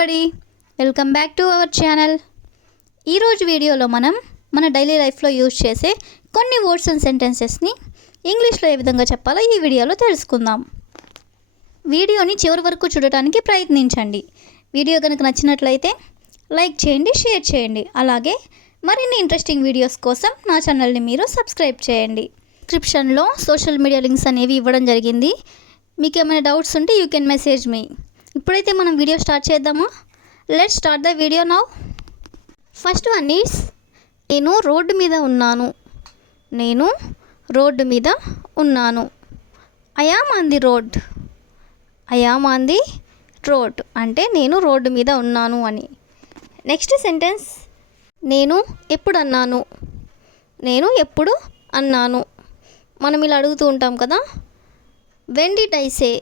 Everybody, welcome back to our channel. ఈరోజు వీడియోలో మనం మన డైలీ లైఫ్లో యూజ్ చేసే కొన్ని వర్డ్స్ అండ్ సెంటెన్సెస్ని ఇంగ్లీష్లో ఏ విధంగా చెప్పాలో ఈ వీడియోలో తెలుసుకుందాం. వీడియోని చివరి వరకు చూడటానికి ప్రయత్నించండి. వీడియో కనుక నచ్చినట్లయితే లైక్ చేయండి, షేర్ చేయండి. అలాగే మరిన్ని ఇంట్రెస్టింగ్ వీడియోస్ కోసం నా ఛానల్ని మీరు సబ్స్క్రైబ్ చేయండి. డిస్క్రిప్షన్లో సోషల్ మీడియా లింక్స్ అనేవి ఇవ్వడం జరిగింది. మీకు ఏమైనా డౌట్స్ ఉంటే యూ కెన్ మెసేజ్ మీ. ఇప్పుడైతే మనం వీడియో స్టార్ట్ చేద్దామా? Let's start the video now. First one is నేను రోడ్డు మీద ఉన్నాను. నేను రోడ్డు మీద ఉన్నాను. I am on the road. I am on the road అంటే నేను రోడ్డు మీద ఉన్నాను అని. నెక్స్ట్ సెంటెన్స్, నేను ఎప్పుడు అన్నాను. నేను ఎప్పుడు అన్నాను. మనం ఇలా అడుగుతూ ఉంటాం కదా, when did I say.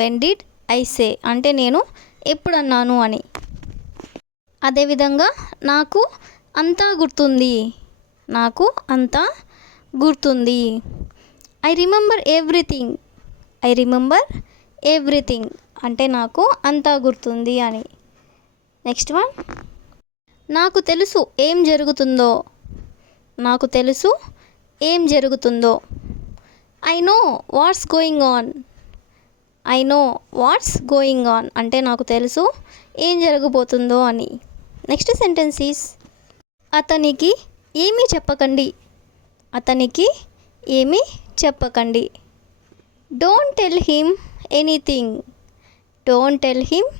When did I say అంటే నేను ఎప్పుడు అన్నాను అని. అదేవిధంగా నాకు అంతా గుర్తుంది. నాకు అంతా గుర్తుంది. I remember everything. I remember everything అంటే నాకు అంతా గుర్తుంది అని. నెక్స్ట్ వన్, నాకు తెలుసు ఏం జరుగుతుందో. నాకు తెలుసు ఏం జరుగుతుందో. I know what's going on. I know what's going on అంటే నాకు తెలుసు ఏం జరగబోతుందో అని. నెక్స్ట్ సెంటెన్స్ ఈస్ అతనికి ఏమీ చెప్పకండి. అతనికి ఏమీ చెప్పకండి. Don't tell him anything. Don't tell him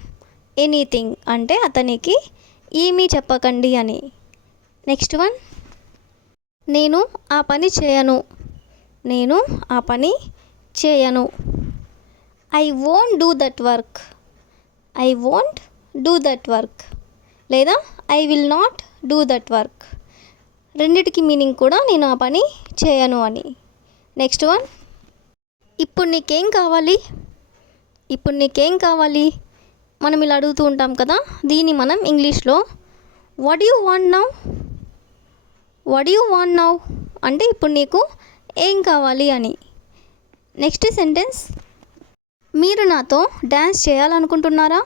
anything అంటే అతనికి ఏమీ చెప్పకండి అని. నెక్స్ట్ వన్, నేను ఆ పని చేయను. నేను ఆ పని చేయను. I won't do that work. I won't do that work లేదా I will not do that work. రెండిటికి మీనింగ్ కూడా నేను ఆ పని చేయను అని. నెక్స్ట్ వన్, ఇప్పుడు నీకేం కావాలి. ఇప్పుడు నీకేం కావాలి మనం ఇలా అడుగుతూ ఉంటాం కదా, దీన్ని మనం ఇంగ్లీష్లో what you want now. What you want now అంటే ఇప్పుడు నీకు ఏం కావాలి అని. నెక్స్ట్ సెంటెన్స్, మీరు నాతో డ్యాన్స్ చేయాలనుకుంటున్నారా.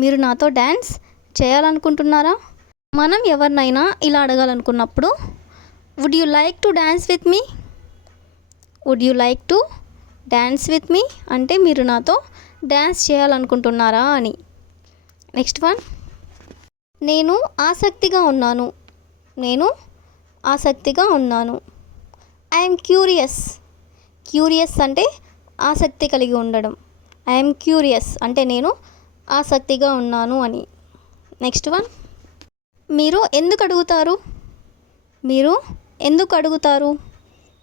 మీరు నాతో డ్యాన్స్ చేయాలనుకుంటున్నారా. మనం ఎవరినైనా ఇలా అడగాలనుకున్నప్పుడు would you like to dance with me. Would you like to dance with me అంటే మీరు నాతో డ్యాన్స్ చేయాలనుకుంటున్నారా అని. నెక్స్ట్ వన్, నేను ఆసక్తిగా ఉన్నాను. నేను ఆసక్తిగా ఉన్నాను. I'm curious. క్యూరియస్ అంటే ఆసక్తి కలిగి ఉండడం. ఐఎమ్ క్యూరియస్ అంటే నేను ఆసక్తిగా ఉన్నాను అని. నెక్స్ట్ వన్, మీరు ఎందుకు అడుగుతారు. మీరు ఎందుకు అడుగుతారు.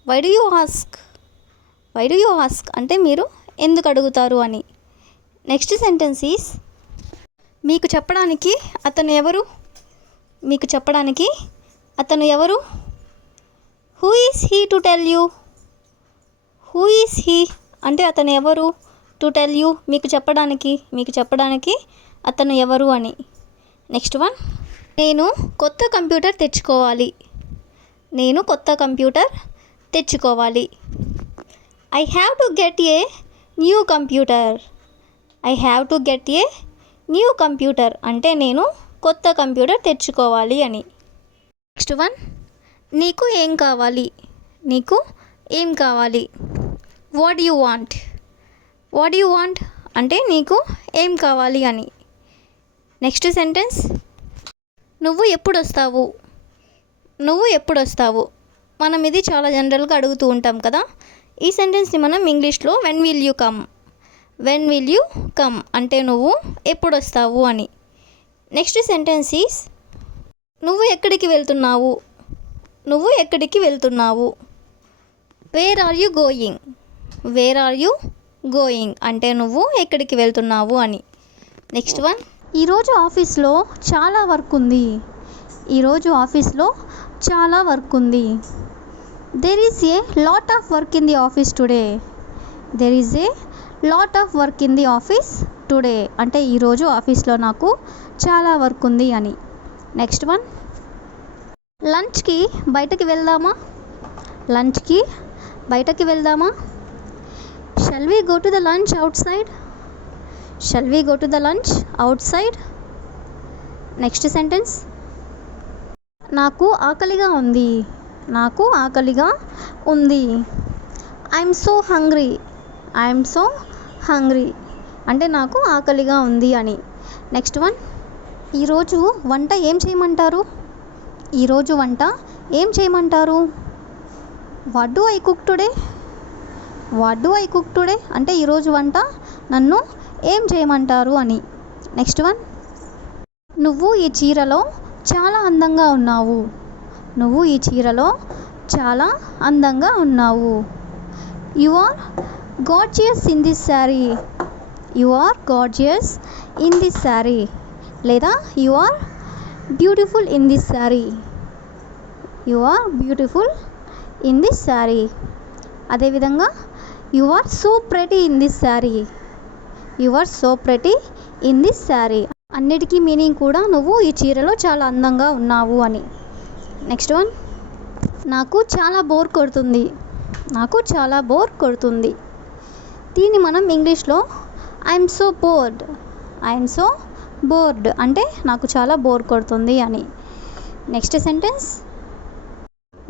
Why do you ask. Why do you ask అంటే మీరు ఎందుకు అడుగుతారు అని. నెక్స్ట్ సెంటెన్స్ ఈస్ మీకు చెప్పడానికి అతను ఎవరు. మీకు చెప్పడానికి అతను ఎవరు. Who is he to tell you. Who is he అంటే అతను ఎవరు. టు టెల్ యూ మీకు చెప్పడానికి అతను ఎవరు అని. నెక్స్ట్ వన్, నేను కొత్త కంప్యూటర్ తెచ్చుకోవాలి. నేను కొత్త కంప్యూటర్ తెచ్చుకోవాలి. I have to get a new computer. I have to get a new computer అంటే నేను కొత్త కంప్యూటర్ తెచ్చుకోవాలి అని. నెక్స్ట్ వన్, నీకు ఏం కావాలి. నీకు ఏం కావాలి. What you want. What you want అంటే నీకు ఏం కావాలి అని. నెక్స్ట్ సెంటెన్స్, నువ్వు ఎప్పుడు వస్తావు. నువ్వు ఎప్పుడు వస్తావు మనం ఇది చాలా జనరల్గా అడుగుతూ ఉంటాం కదా. ఈ సెంటెన్స్ని మనం ఇంగ్లీష్లో when will you come. When will you come అంటే నువ్వు ఎప్పుడు వస్తావు అని. నెక్స్ట్ సెంటెన్స్ ఈస్ నువ్వు ఎక్కడికి వెళ్తున్నావు. నువ్వు ఎక్కడికి వెళ్తున్నావు. Where are you going. Where are you going అంటే నువ్వు ఎక్కడికి వెళ్తున్నావు అని. నెక్స్ట్ వన్, ఈరోజు ఆఫీస్లో చాలా వర్క్ ఉంది. ఈరోజు ఆఫీస్లో చాలా వర్క్ ఉంది. There is a lot of work in the office today. There is a lot of work in the office today అంటే ఈరోజు ఆఫీస్లో నాకు చాలా వర్క్ ఉంది అని. నెక్స్ట్ వన్, లంచ్కి బయటకి వెళ్దామా. లంచ్కి బయటకి వెళ్దామా. Shall we go to the lunch outside. Shall we go to the lunch outside. Next sentence, నాకు ఆకలిగా ఉంది. నాకు ఆకలిగా ఉంది. I'm so hungry. I'm so hungry అంటే నాకు ఆకలిగా ఉంది అని. నెక్స్ట్ వన్, ఈరోజు వంట ఏం చేయమంటారు? ఈరోజు వంట ఏం చేయమంటారు? What do I cook today? What do I cook today అంటే ఈరోజు వంట నన్ను ఏం చేయమంటారు అని. నెక్స్ట్ వన్, నువ్వు ఈ చీరలో చాలా అందంగా ఉన్నావు. నువ్వు ఈ చీరలో చాలా అందంగా ఉన్నావు. You are gorgeous in this sari. You are gorgeous in this sari లేదా you are beautiful in this sari. You are beautiful in this sari. అదేవిధంగా you are so pretty in this sari. You are so pretty in this sari అన్నిటికీ meaning కూడా నువ్వు ఈ చీరలో చాలా అందంగా ఉన్నావు అని. నెక్స్ట్ వన్, నాకు చాలా బోర్ కొడుతుంది. నాకు చాలా బోర్ కొడుతుంది. దీన్ని మనం ఇంగ్లీష్లో I'm so board. I'm so board అంటే నాకు చాలా బోర్ కొడుతుంది అని. నెక్స్ట్ సెంటెన్స్,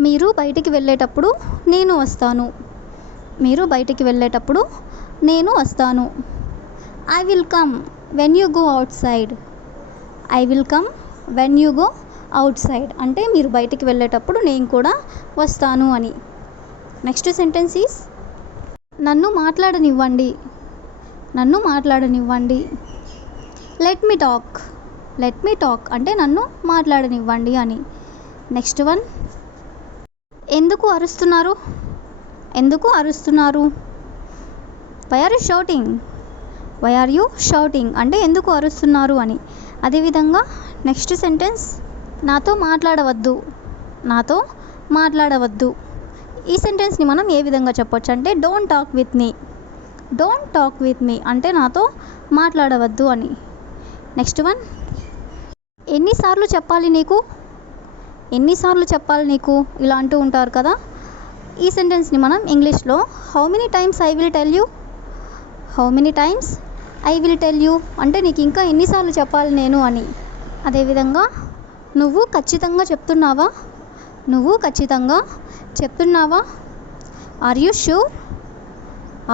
మీరు బయటికి వెళ్ళేటప్పుడు నేను వస్తాను. మీరు బయటికి వెళ్ళేటప్పుడు నేను వస్తాను. I will come when you go out side. I will come when you go out side అంటే మీరు బయటికి వెళ్ళేటప్పుడు నేను కూడా వస్తాను అని. నెక్స్ట్ సెంటెన్స్ ఈస్, నన్ను మాట్లాడనివ్వండి. నన్ను మాట్లాడనివ్వండి. Let me talk. Let me talk అంటే నన్ను మాట్లాడనివ్వండి అని. నెక్స్ట్ వన్, ఎందుకు అరుస్తున్నారు? ఎందుకు అరుస్తున్నారు? Why are you shouting. Why are you shouting అంటే ఎందుకు అరుస్తున్నారు అని. అదేవిధంగా నెక్స్ట్ సెంటెన్స్, నాతో మాట్లాడవద్దు. నాతో మాట్లాడవద్దు. ఈ సెంటెన్స్ని మనం ఏ విధంగా చెప్పొచ్చు అంటే don't talk with me. Don't talk with me అంటే నాతో మాట్లాడవద్దు అని. నెక్స్ట్ వన్, ఎన్నిసార్లు చెప్పాలి నీకు? ఎన్నిసార్లు చెప్పాలి నీకు ఇలా అంటూ ఉంటారు కదా. ఈ సెంటెన్స్ని మనం ఇంగ్లీష్లో how many times I will tell you. How many times I will tell you అంటే నీకు ఇంకా ఎన్నిసార్లు చెప్పాలి నేను అని. అదేవిధంగా నువ్వు ఖచ్చితంగా చెప్తున్నావా? నువ్వు ఖచ్చితంగా చెప్తున్నావా? Are you sure.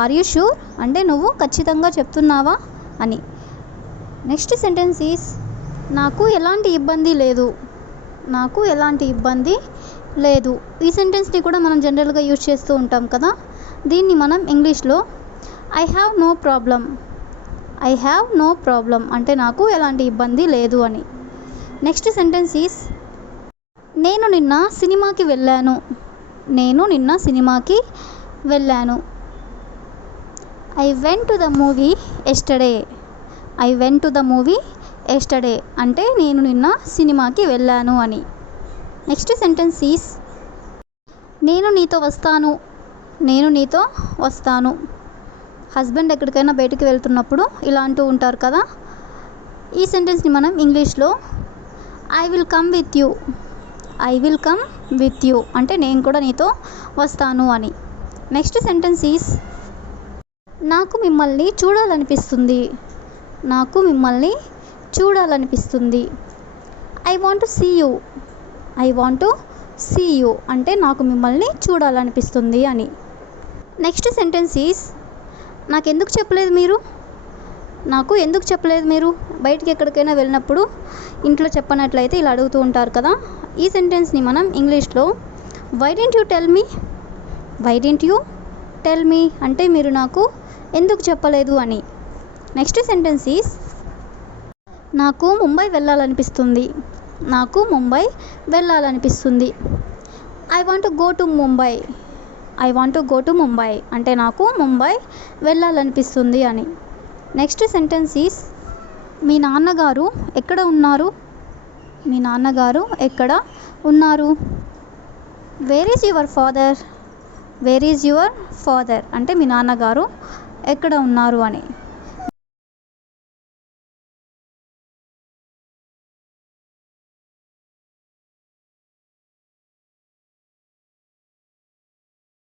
Are you sure అంటే నువ్వు ఖచ్చితంగా చెప్తున్నావా అని. నెక్స్ట్ సెంటెన్స్ ఈస్, నాకు ఎలాంటి ఇబ్బంది లేదు. నాకు ఎలాంటి ఇబ్బంది లేదు. ఈ సెంటెన్స్ని కూడా మనం జనరల్గా యూజ్ చేస్తూ ఉంటాం కదా. దీన్ని మనం ఇంగ్లీష్లో I have no problem. I have no problem అంటే నాకు ఎలాంటి ఇబ్బంది లేదు అని. నెక్స్ట్ సెంటెన్స్ ఈస్, నేను నిన్న సినిమాకి వెళ్ళాను. నేను నిన్న సినిమాకి వెళ్ళాను. I went to the movie yesterday. I went to the movie yesterday అంటే నేను నిన్న సినిమాకి వెళ్ళాను అని. నెక్స్ట్ సెంటెన్స్ ఈస్, నేను నీతో వస్తాను. నేను నీతో వస్తాను. హస్బెండ్ ఎక్కడికైనా బయటికి వెళ్తున్నప్పుడు ఇలా అంటూ ఉంటారు కదా. ఈ సెంటెన్స్ని మనం ఇంగ్లీష్లో I will come with you. I will come with you అంటే నేను కూడా నీతో వస్తాను అని. నెక్స్ట్ సెంటెన్స్ ఈస్, నాకు మిమ్మల్ని చూడాలనిపిస్తుంది. నాకు మిమ్మల్ని చూడాలనిపిస్తుంది. I want to see you. I want to see you అంటే నాకు మిమ్మల్ని చూడాలనిపిస్తుంది అని. నెక్స్ట్ సెంటెన్స్ ఈస్, నాకెందుకు చెప్పలేదు మీరు? నాకు ఎందుకు చెప్పలేదు మీరు? బయటికి ఎక్కడికైనా వెళ్ళినప్పుడు ఇంట్లో చెప్పనట్లయితే ఇలా అడుగుతూ ఉంటారు కదా. ఈ సెంటెన్స్ని మనం ఇంగ్లీష్లో why don't you tell me. Why don't you tell me అంటే మీరు నాకు ఎందుకు చెప్పలేదు అని. నెక్స్ట్ సెంటెన్స్ ఈస్, నాకు ముంబై వెళ్ళాలనిపిస్తుంది. నాకు ముంబై వెళ్ళాలనిపిస్తుంది. I want to go to Mumbai. I want to go to Mumbai అంటే నాకు ముంబై వెళ్ళాలనిపిస్తుంది అని. నెక్స్ట్ సెంటెన్స్ ఈస్, మీ నాన్నగారు ఎక్కడ ఉన్నారు? మీ నాన్నగారు ఎక్కడ ఉన్నారు? Where is your father. Where is your father అంటే మీ నాన్నగారు ఎక్కడ ఉన్నారు అని.